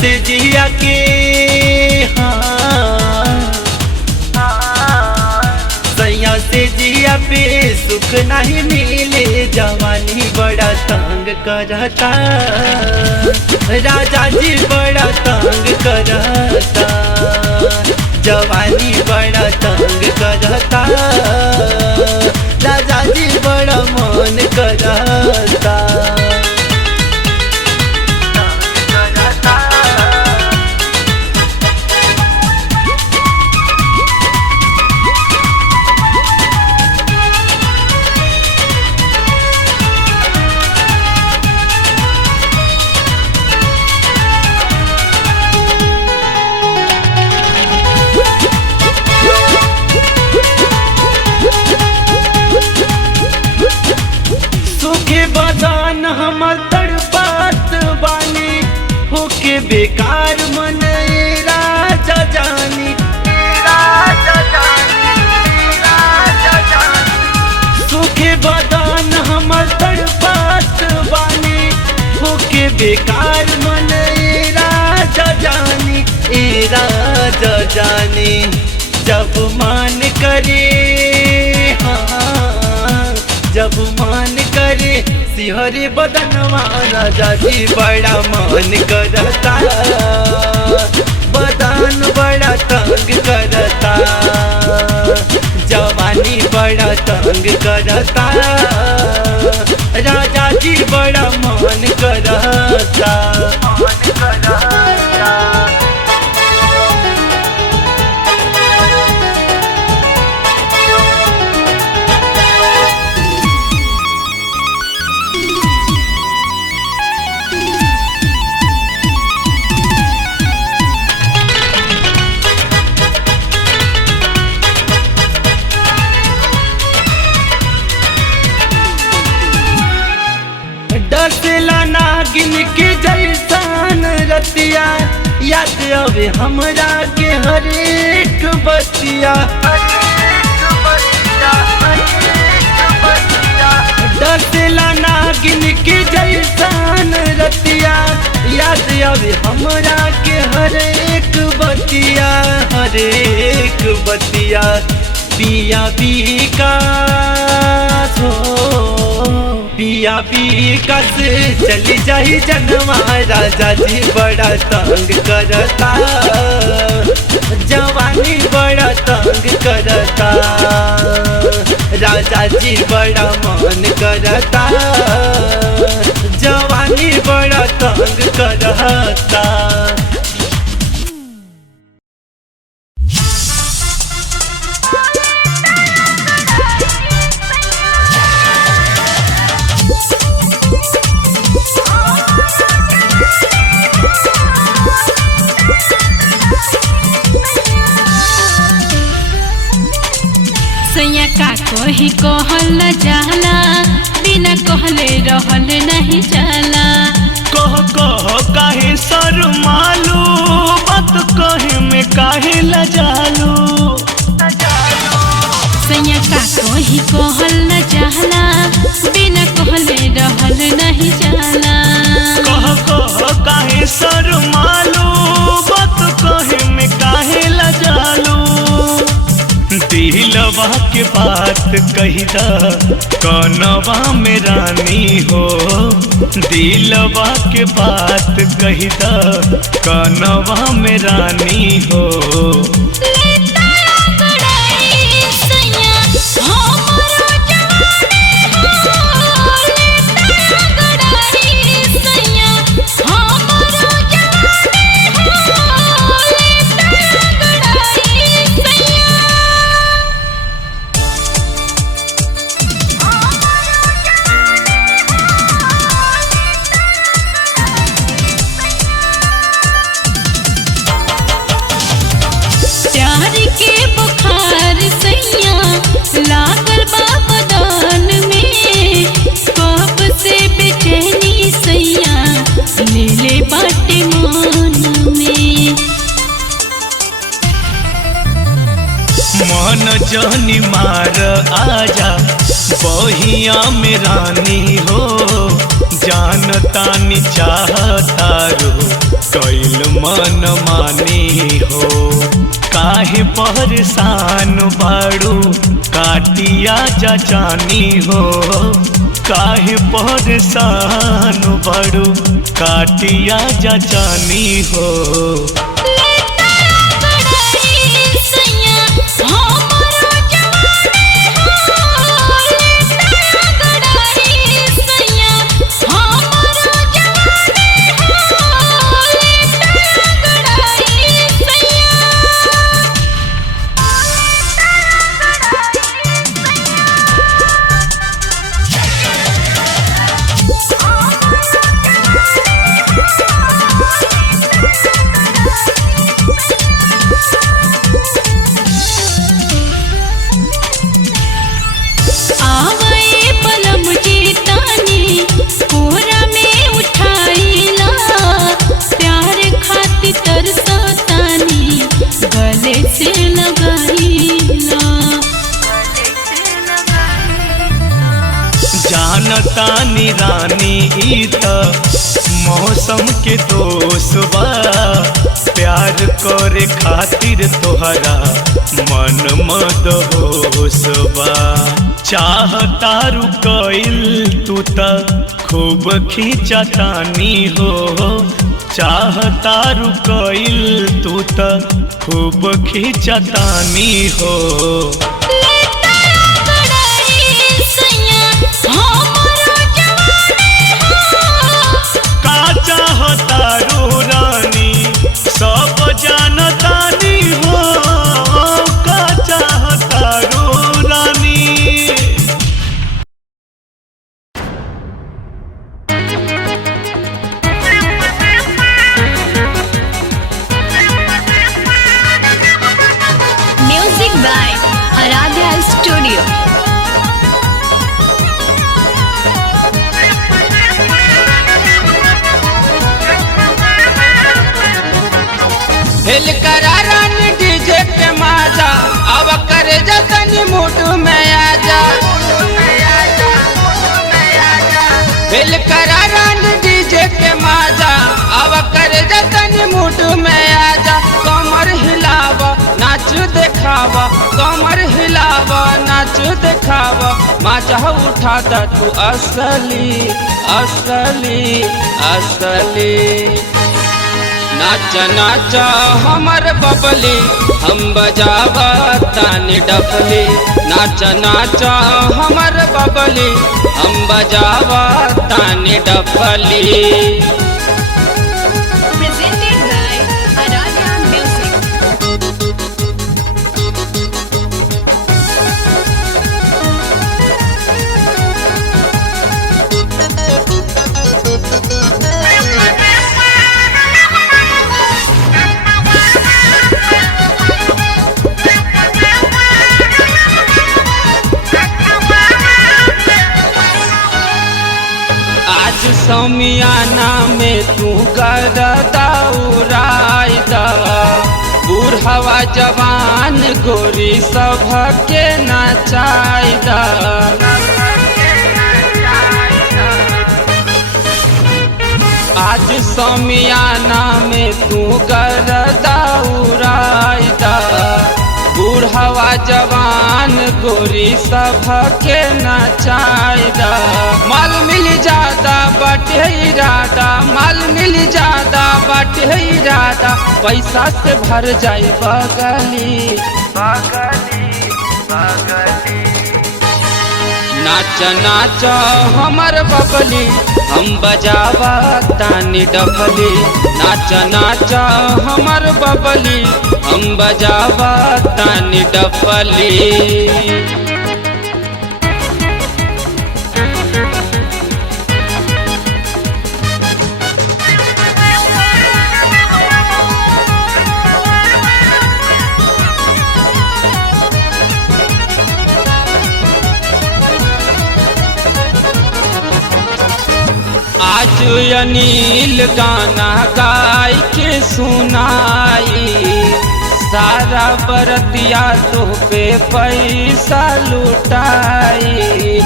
से जिया के सैया से जिया पे सुख नहीं मिले, जवानी बड़ा तंग करता, राजा जी बड़ा तंग करता, जवानी बड़ा तंग करता, राजा जी बड़ा मन करता। बदान हमर तड़पात बानी, होके बेकार मन राजा जानी, सूखे बदान हमर तड़पात बानी, होके बेकार मन राजा जानी, राजा जानी। जब मान करे जब मान करे सिहरे बदनवा, राजा जी बड़ा मन करता, बदन बड़ा तंग करता, जवानी बड़ा तंग करता, राजा जी बड़ा मन करता। डसला नागिन के जैसान रतिया, याद आवे हमरा के हरेक बतिया, डसला नागिन के जैसान रतिया, याद आवे हमरा के हरेक बतिया, हरेक बतिया। पिया विकास हो पिया विकास चली जाही जनवा, राजा जी बड़ा तंग करता, जवानी बड़ा तंग करता, राजा जी बड़ा मन करता, जवानी बड़ा तंग करता। कोही कहल न जाला, बिना कहले रहल नहीं जाला, कह काहे शर्मालू, बात कहे में काहे लजालू, सैया का कोही कहल न जाला, बिना कहले रहल नहीं जाला, कह काहे शर्मालू, बात कहे में काहे लजालू, दिलवा के बात कही दा कनवा में रानी हो, दिलवा के बात कही दा कनवा में रानी हो। मन जहनी मार आजा बहिया में रानी हो, जानतानी चाहतारू कैल मन मानी हो, काहे परेशान बाड़ू काटिया जानी हो, काहे परेशान बाड़ू काटिया जानी हो। जानतानी रानी ई त मौसम के दोष बा, प्यार करे खातिर तोहरा मन मद होश बा। चाहतारू कैल तू त खूब खींचतानी हो, चाहतारू कैल तू त खूब खींचतानी हो। चाहतारू रानी सब जानतानी हो, का चाहतारू रानी। Music by Aaradhya studio. हिल करा रानी डीजे के माजा, अब करे जतनी मूड में आजा। हिल करा रानी डीजे के माजा, अब करे जतनी मूड में आजा। कमर हिलावा नाच देखावा, कमर हिलावा नाच देखावा। माजा उठा दा तू असली असली असली। नाच नाच हमर बबली, हम बजावा तानी डफली। नाच नाच हमर बबली, हम बजावा तानी डफली। Presented by Aradhya Music। समियाना में तू गरदा उड़ाई दा, बूढ़वा जवान गोरी सबके नचाई दा। आज समियाना में तू गरदा उड़ाई दा, बूढ़वा जवान गोरी सबके नचाई दा। माल मिल जादा बाटे इरादा, माल मिल जादा बाटे इरादा। पैसा से भर जाई बगली बगली बगली। नाच नाच हमर बबली, हम बजावा तानी डफली। नाच नाच हमर बबली, हम बजावा तानी डफली। आज अनिल गाना गाय के सुनाई, सारा बरतिया तो पे पैसा लुटाई।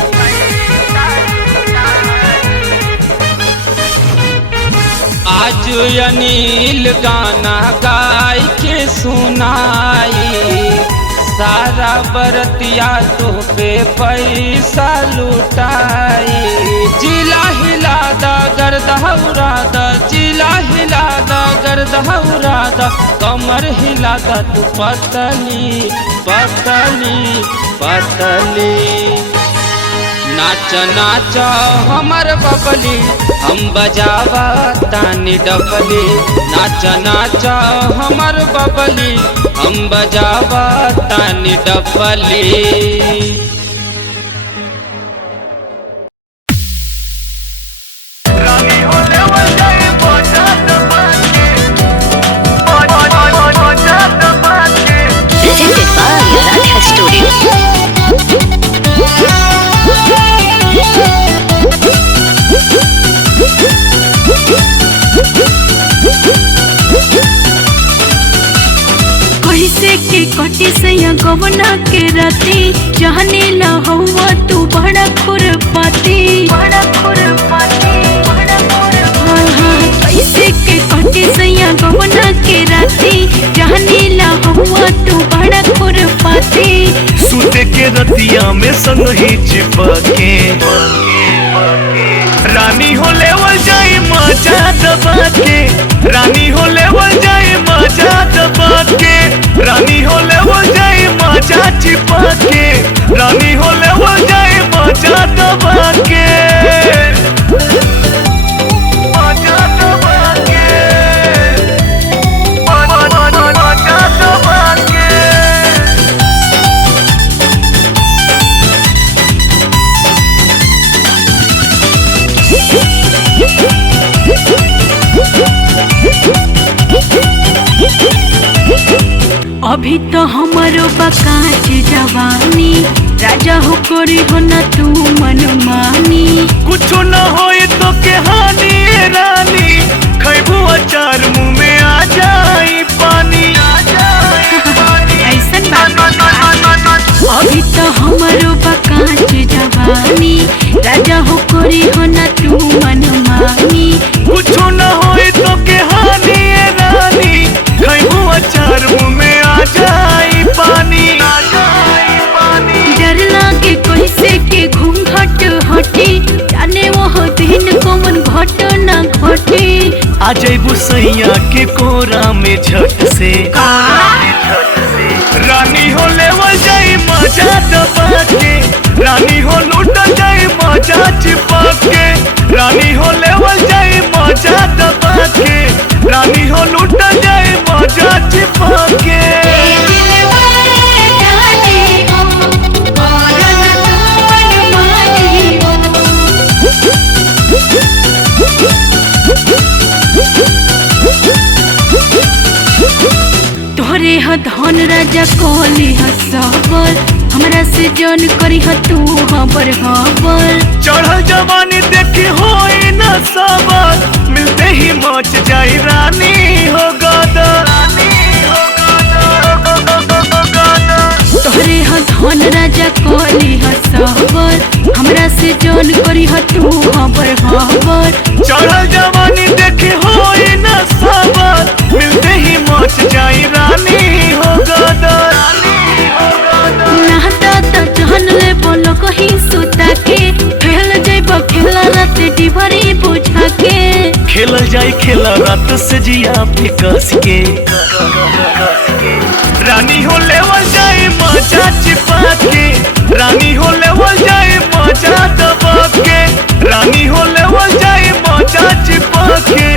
अनिल गाना गाय के सुनाई, सारा बरतिया तो पे पैसा लुटाई। जिला हिला दा गर्दा उड़ा दा, जिला हिला दा गर्दा उड़ा दा, कमर हिला दा तू पतली पतली पतली। नाच नाच हमर बबली, हम बजावा तानी डबली। नाच नाच हमर बबली, हम बजावा तानी डबली। Presented by Aradhya Studio. कैसे के कटी से गवना के राती, जाने ला हुआ तू बड़ा खुरपाती। कैसे के कटी से गवना के राती, जाने ला हुआ तू बड़ा खुरपाती। सूते के रतिया में संग ही चिपके, रानी हो लेवल जाए मजा दबा के, रानी हो लेवल जाए मजा दबा के, रानी हो लेवल जाए मजा चिपा के, रानी हो लेवल जाए मजा दबा के, मजा दबा के, मजा दबा के। अभी तो हमारो बकाच जवानी, राजा हो करी हो न तू मनमानी। कुछ न होए तो के हानि रानी, खैबू अचार मुँह में आ जाई पानी। ऐसन बात अभी तो हमारो बकाच जवानी, राजा हो करी हो न तू मनमानी। कुछ न होए तो के हानि रानी, खैबू अचार मुँह में आ जाई पानी। डर लागे कैसे के घूंघट हटी, जाने वो दिन कौन घट न घटी। आ जैबू सैया के कोरा में झट से, रानी हो लेवल जाई मजा दबा के, रानी हो लूट जाई मजा चिपा के, रानी हो लेवल जाई मजा दबा के, रानी हो लूट जाई मजा चिपा के। तोहरे ह धन राजा कोली ह सबर, हमरा से जन करी ह तू हबर हबर। चढ़ल जवानी देखी होई न सबर, मिलते ही मच जाई रानी हो गदर। तोहरे ह धन राजा कोली ह सबर, हमरा से जन करी ह तू हबर हबर। चढ़ल जवानी देखी होई न सबर, मिलते ही मच जाई रानी हो गदर। नहता त जहन ले बोलो कहीं सुता के, खेल जैब खेला रात डिबरी बुझा के। खेलल जाई खेला रात से जिया पे कस के, रानी हो लेवल जाए मजा चिपा के, रानी हो लेवल जाए मजा दबा के, रानी हो लेवल जाए मजा चिपा के,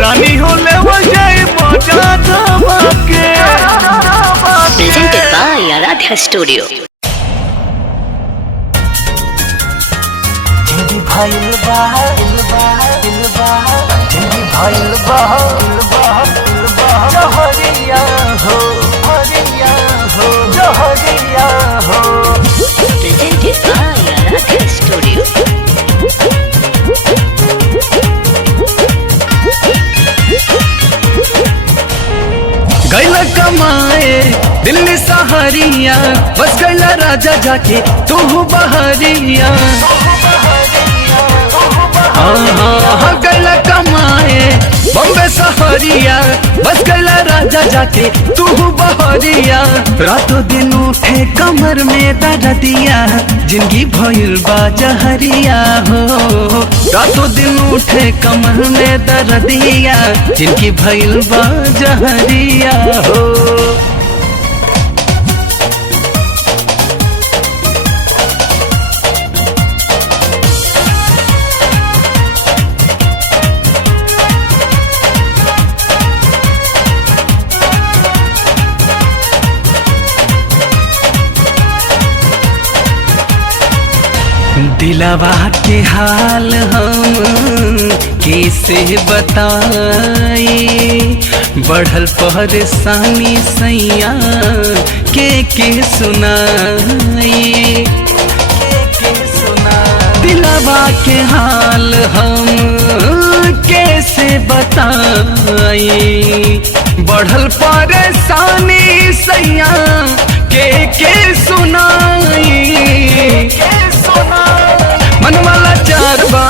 रानी हो लेवल जाए मजा दबा के। Presented by Aradhya Studio. Presented by Aradhya Studio. गैला कमाए दिल्ली सहरिया, बस गैला राजा जाके तू बहरिया। हाँ गैला कमाए बम्बे सहरिया बस गला राजा जाके तू बहरिया रातों दिन उठे कमर में दर्दिया जिंदगी भइल बा जहरिया हो रातों दिन उठे कमर में दर्दिया जिंदगी भइल बा जहरिया हो। दिलवा के हाल हम कैसे बताई बढ़ल परेशानी सैया के सुनाई दिलवा के हाल हम कैसे बताई बढ़ल परेशानी सैया के सुनाई मन वाला चार बा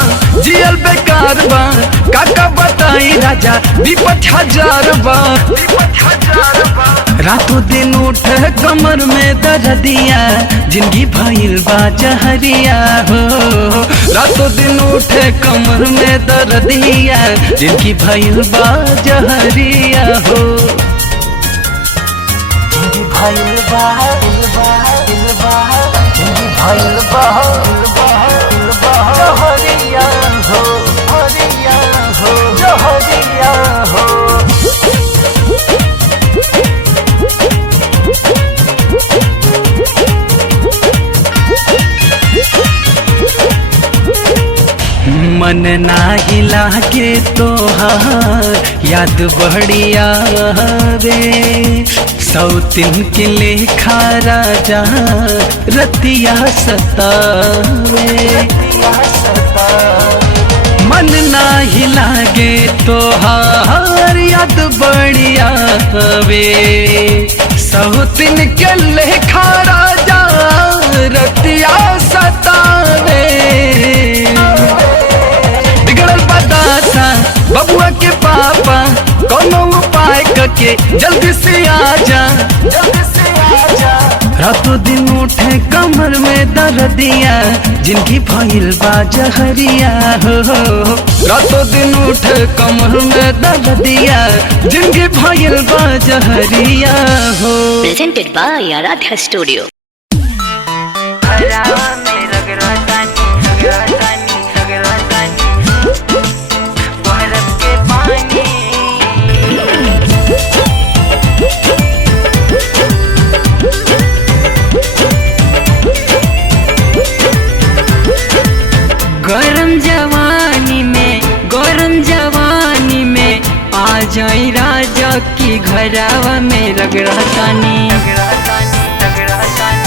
जियल बेकार बा काका बताई राजा विपत हजार बा रातों दिन उठे कमर में दर्दिया जिंदगी भइल बा जहरिया हो रातों दिन उठे कमर में दर्दिया जिंदगी भइल बा जहरिया हो जिंदगी भइल बा जिंदगी भइल बा जहरिया हो हरिया हो जहरिया हो। मन नाही लागे तोहार याद बढ़िया रे सौतिन के लेखा राजा रतिया सतावे मन नाही लागे तोहार याद बढ़िया वे सौतिन के लेखा राजा रतिया सतावे बबुआ के पापा कोनो उपाय करके जल्दी से आजा रातों दिन उठे कमर में दर्दिया जिनकी भइल बा जहरिया हो रातों दिन उठे कमर में दर्दिया जिनकी भइल बा जहरिया हो। Presented by Aradhya Studio. गरम जवानी में आ जाई राजा की घरावा में रगड़तानी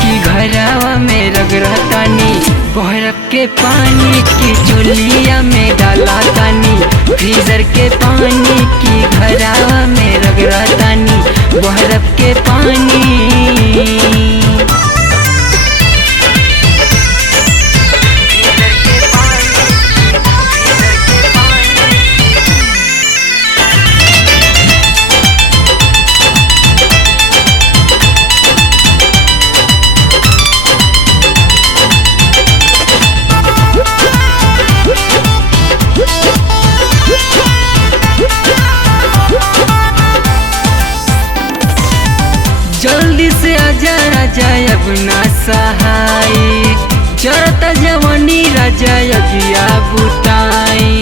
की घरावा में रगड़तानी बर्फ के पानी की चुलिया में डालातानी फ्रीजर के पानी की घरावा में रगड़तानी बर्फ के पानी। जल्दी से आजा राजा अब ना सहाय चरता जवानी राजा अगिया बुताई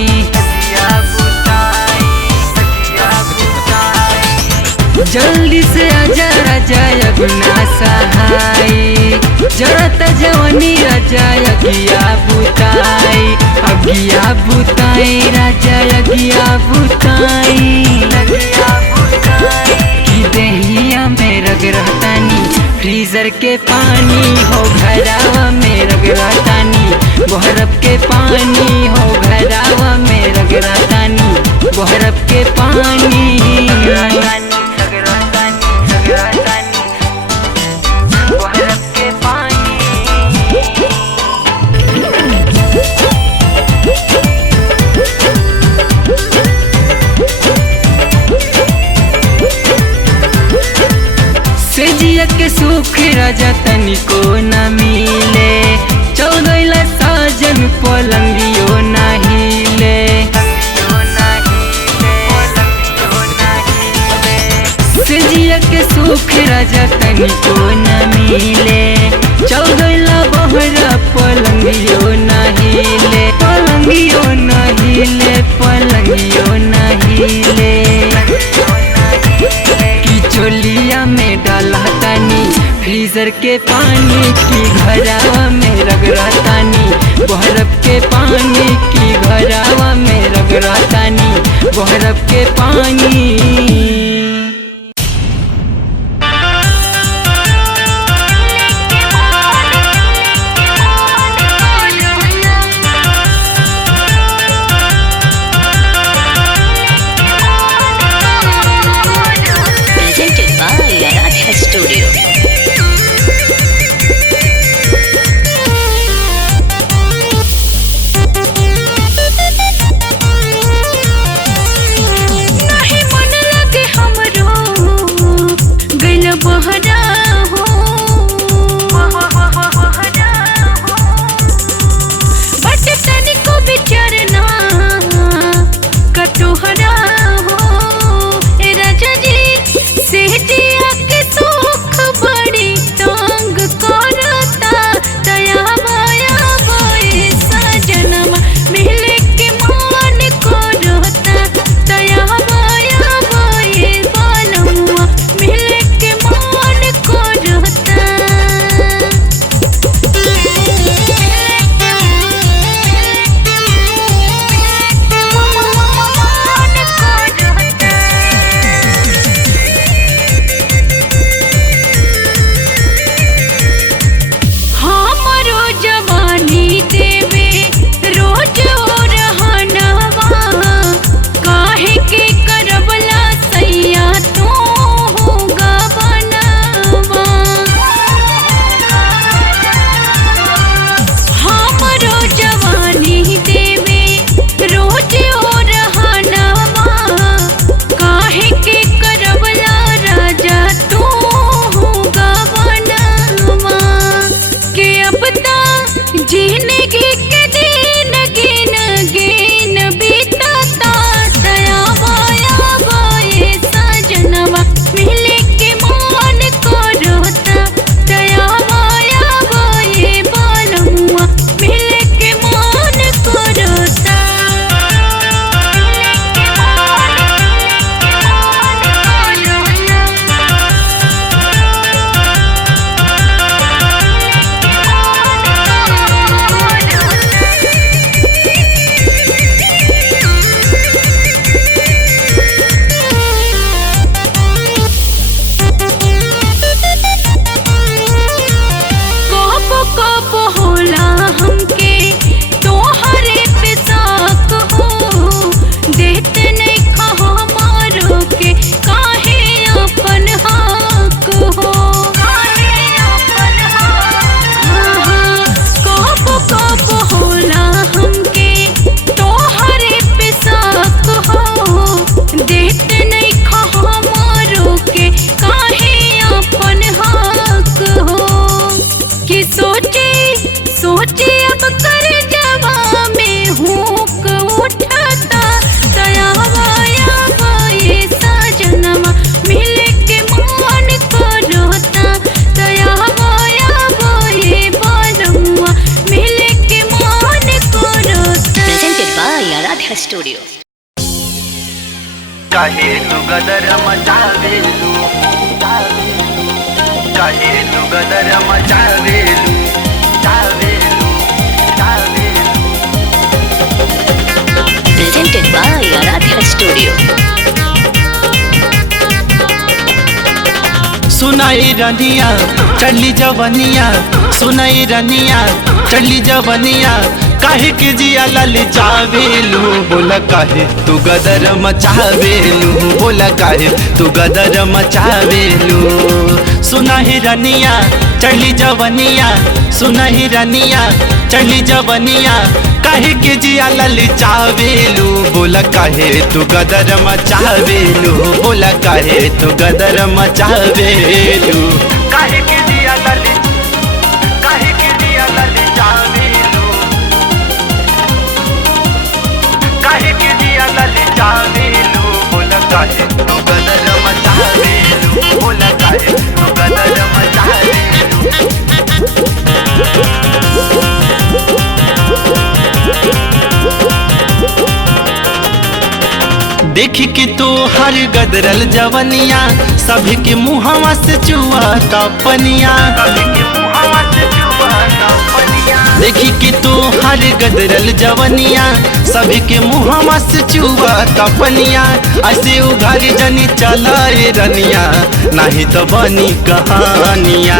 जल्दी से आजा राजा अब ना सहाय चरता जवानी राजा अगिया बुताई राजा अगिया बुताई दहिया में रगड़तानी फ्रीजर के पानी हो घरावा में रगड़तानी बर्फ के पानी हो घरावा में रगड़तानी बर्फ के पानी। राजा तनिको न मिले, 14 साजन पलंगियो न हिले। सजिया के सुख राजा तनिको न मिले, 14 बहरा पलंगियो न हिले, पलंगियो न हिले, पलंगियो न हिले। की चोलिया में डाला तानी फ्रीजर के पानी, की घरावा में रगड़ा तानी बहरफ के पानी, की घरावा में रगड़ा तानी बहरफ के पानी। Presented by Aradhya Studio. नहीं मन लगे हमरो गइल बहरा हो, बट तनिको विचारना कटोहरा हो। ए राजा जी सेहतिया के सुख बड़ी तंग करता, दया माया बोए सजनमा मिले के मन करता, दया माया बोए बालमुआ मिले के मन करता। हमरो जवानी देवे रोज और रहनवा, काहे के करबला सैया तू गबनवा। हमरो जवानी देवे रोज और रहनवा, काहे के करबला राजा तू गबनवा। के अब ता जिंदगी के दिन गिन गिन बीतता, दया माया बोए सजनवा मिले के मन करता, दया माया बोए बालमुआ मिले के मन करता। कबो कबो होला हमके तोहरे पे साक हो, देते नहीं खा मारो के काहे अपन हक हो। कबो कबो होला हमके तोहरे पे साक हो, देते नहीं खा मारो के काहे अपन हक हो। कि सोचे सोचे अब कर जवा में हुक उठाता, दया माया बोए सजनमा मिले के मन करता, दया माया बोए बालमुआ मिले के मन करता। Presented by Aradhya Studio. काहे तू गदर मचावेलू, काहे तू गदर मचावेलू, चावेलू, चावेलू। Presented by Aradhya Studio. सुनाई रनिया चली जवनिया, सुनाई रनिया चली जवनिया, काहे के जिया ललचावेलू, बोला काहे तू गदर मचावेलू, बोला काहे तू गदर मचावेलू। सुनाही रनिया चली जवनिया, सुनाही रनिया चली जवनिया, काहे के जिया ललचावेलू, बोला काहे तू गदर मचावेलू, बोला काहे तू गदर मचावेलू, काहे के जिया ललचावेलू। देखी कि तो हर गदरल जवनिया सभी के मुहवा से चुआता पनिया। देखी कि तू हर गदरल जवनिया सभी के मुहवा से चुआता पनिया। ऐसे उघारी जनी चलाए रनिया नहीं तो बनी कहानिया।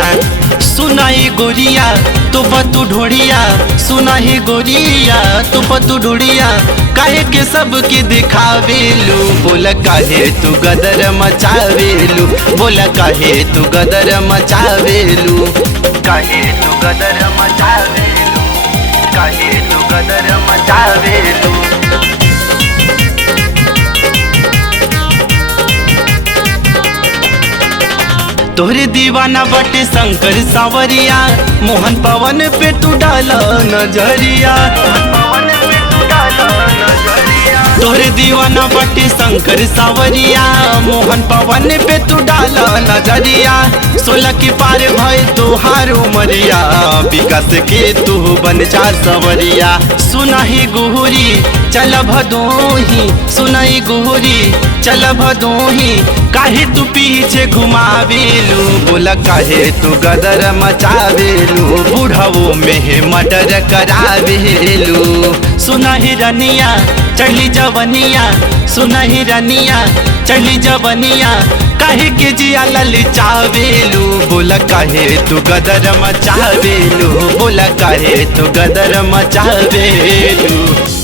सुनाई गोरिया तो बतू ढोड़िया, सुनाई गोरिया तो बतू ढोड़िया, काहे के सबके दिखावेलू, बोला काहे तू गदर मचावेलू, बोला काहे तू गदर मचावेलू, काहे तू गदर मचावेलू, काहे तू गदर मचावेलू। तोहरे दीवाना बटे शंकर सावरिया, मोहन पवन पे तू डाला नजरिया। तोहरे दीवाना बटे शंकर सावरिया, मोहन पवन पे तू डाला नजरिया। 16 के पार भय तुहार उमरिया, विकास के तू बन जा सवरिया। सुनाही गोहरी चल भदोही, सुनाई गोहरी चल भदोही, काहे तू पीछे घुमावेलू, बोला काहे तू गदर मचावेलू, बुढ़ाओ में मर्डर करावेलू। सुनाही रनिया चढ़ली जवनिया, सुनाही रनिया चढ़ली जवनिया, काहे के जिया ललचावेलू, बोला काहे तू गदर मचावेलू, बोला काहे तू गदर मचावेलू।